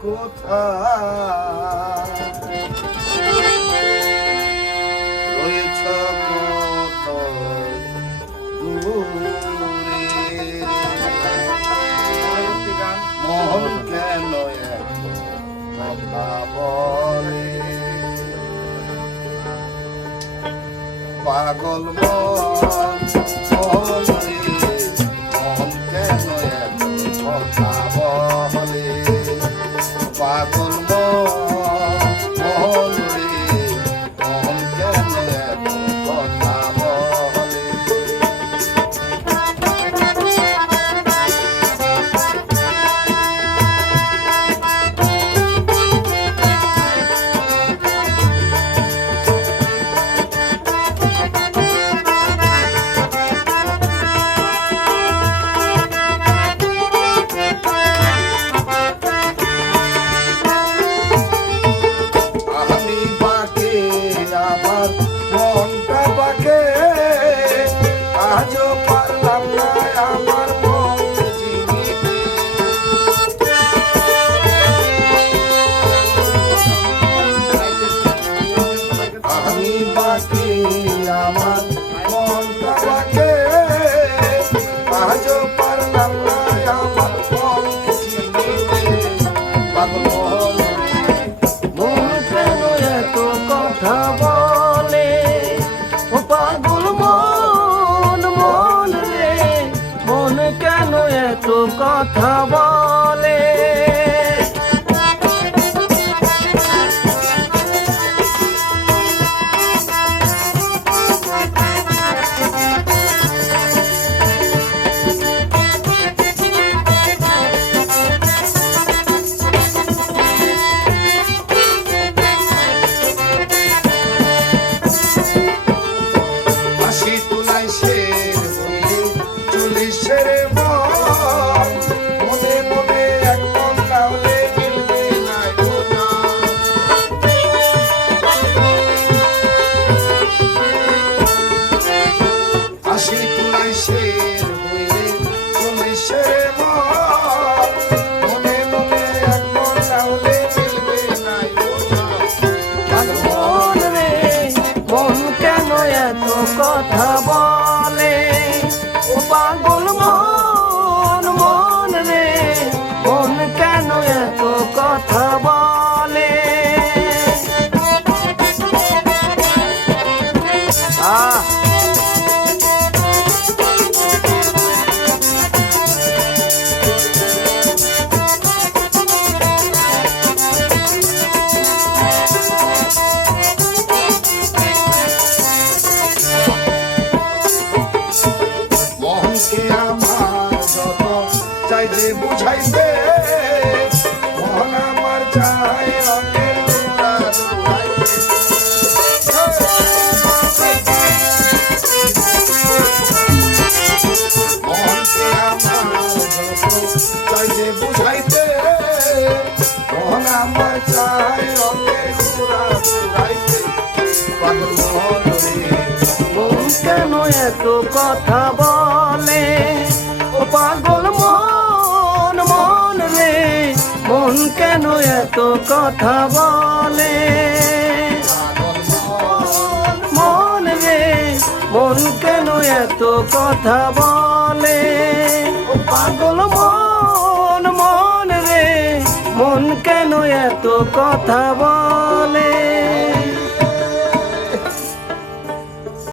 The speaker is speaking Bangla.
কোথায় রয়েছ কত দূরে মন কেন এত কথা বলে পাগল মন রে মন কেন এত কথা বলে পাগল মন রে মন কেন এত কথা বলে মনটা বাকে আজও পারলাম না আমার মন চিনিতে আমি বাকি আমার মনটা বাকে আজও পারলাম না আমার মন চিনিতে পাগল মন কেন এত কথা বলে পাগল মন মন রে মন কেন এত কথা বলে হাসি তুলাই শের হইলে চল্লিশের মনে মনে একদম তাহলে মিলবে না হাসি তুলাই শের হইলে চল্লিশের মনে মনে একদম তাহলে মিলবে না মন রে মন কেন এত কথা বলে ও পাগল মন মন রে মন কেন এত কথা বলে মনকে আমার যত চাই যে বুঝাইতে মন আমার চাই রঙের দুটা দৌড়াইতে মনকে আমার যত চাই যে বুঝাইতে মন আমার চাই রঙের দুটা দৌড়াইতে পাগল মন রে মন কেন এত কথা বলে ও পাগল মন মন রে মন কেন এত কথা বলে মন রে মন কেন এত কথা বলে ও পাগল মন মন রে মন কেন এত কথা বলে